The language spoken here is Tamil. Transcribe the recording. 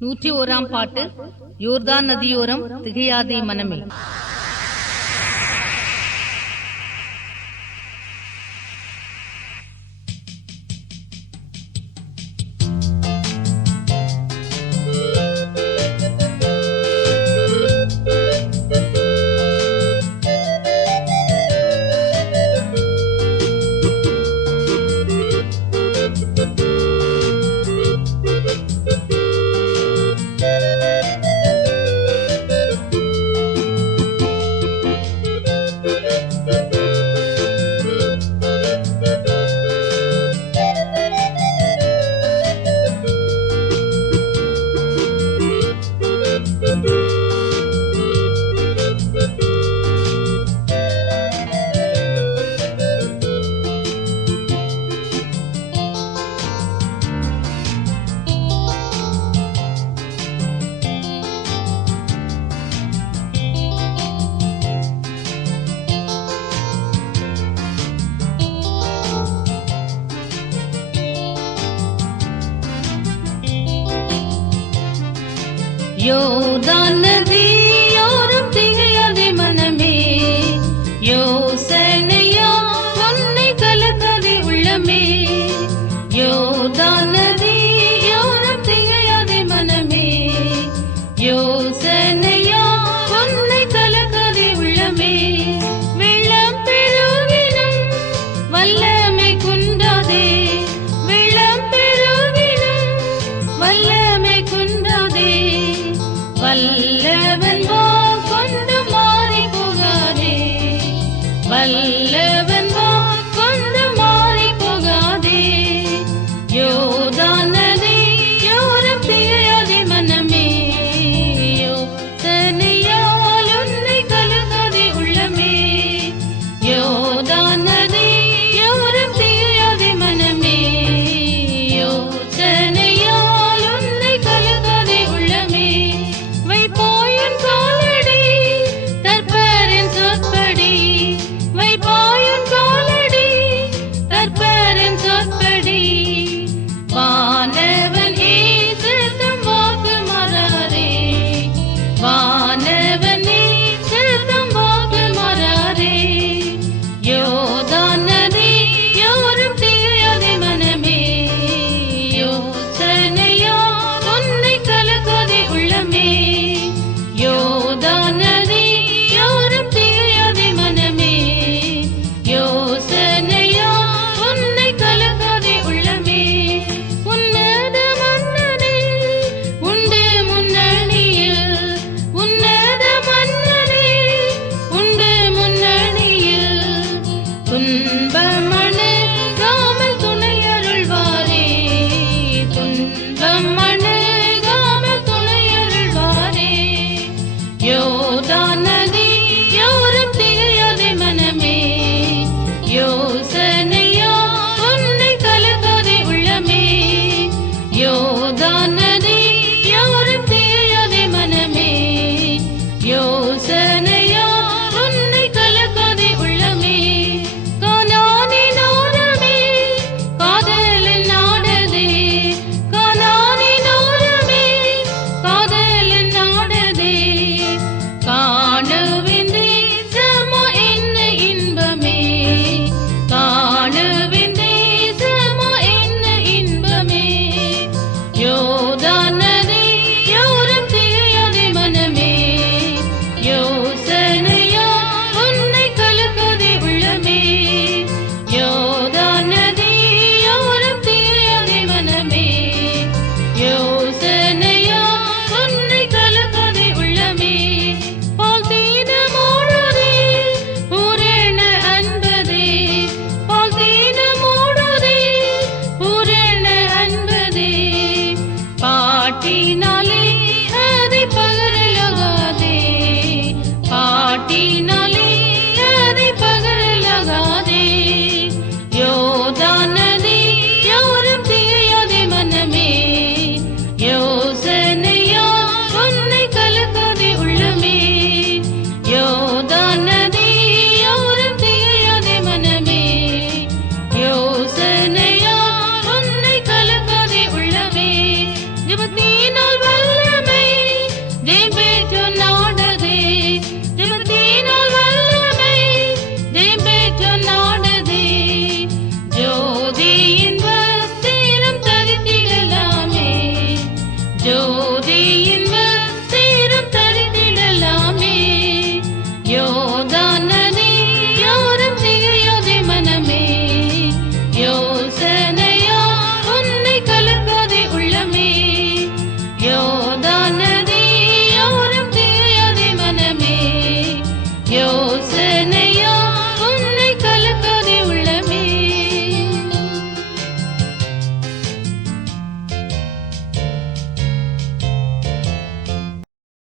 101 பாட்டு. யோர்தான் நதியோரம் திகையாதே மனமே. யோர்தான் நதியோரம் திகையாதே மனமே, யோசனையா உன்னை கலக்காதே உள்ளமே. யோர்தான் நதியோரம் திகையாதே மனமே, யோசனையா உன்னை கலக்காதே உள்ளமே. வெள்ளம் பெருகினும் வல்லமை குன்றாதே, வெள்ளம் பெருகினும் வல்லமை குன்றாதே. வல்லவன் வா கொண்டு மாறி போகாதே, வல்லவன் வா கொண்டு மாறி போகாதே. யோர்தான் நதியோரம் திகையாதே மனமே, யோசனையால் உன்னை கலக்காதே உள்ளமே. யோர்தான் நதியோரம் திகையாதே மனமே, யோசனையால் உன்னை கலக்காதே உள்ளமே. வைப்பாயின் காலடி தற்பரின் சொற்படி, வைப்பாயின் காலடி தற்பரின் சொற்படி. வானவன் ஏசு தம் வாக்கு மாறாதே, வானவன் ஏசு தம் வாக்கு மாறாதே. யோர்தான் நதியோரம் திகையாதே மனமே, யோசனையால் உன்னை கலக்காதே உள்ளமே. யோர்தான் நதியோரம் திகையாதே மனமே, யோசனையால் உன்னை கலக்காதே உள்ளமே. உன்னத மன்னனே உண்டு முன்னணியில், உன்னத மன்னனே உண்டு முன்னணியில். துன்பம் அணுகாமல் துணையருள்வாரே, துன்பம் அணுகாமல் துணையருள்வாரே. யோர்தான் நதியோரம் திகையாதே மனமே, யோசனையால் உன்னை கலக்காதே உள்ளமே. யோர்தான் நதியோரம் திகையாதே மனமே, யோசனையால் உன்னை கலக்காதே உள்ளமே. கானானின் ஓரமே காதலின் நாடதே, கானானின் ஓரமே காதலின் நாடதே. காணுவின் தேசமோ என்ன இன்பமே, காணுவின் தேசமோ என்ன இன்பமே. யோர்தான் நதியோரம் திகையாதே மனமே, யோசனையால் உன்னை கலக்காதே உள்ளமே. யோர்தான் நதியோரம் திகையாதே மனமே, யோசனையால் உன்னை கலக்காதே உள்ளமே. பால் தீனம் ஓடுதே பூரண அன்பதே, பால் தீனம் ஓடுதே பூரண அன்பதே. பாட்டினாலே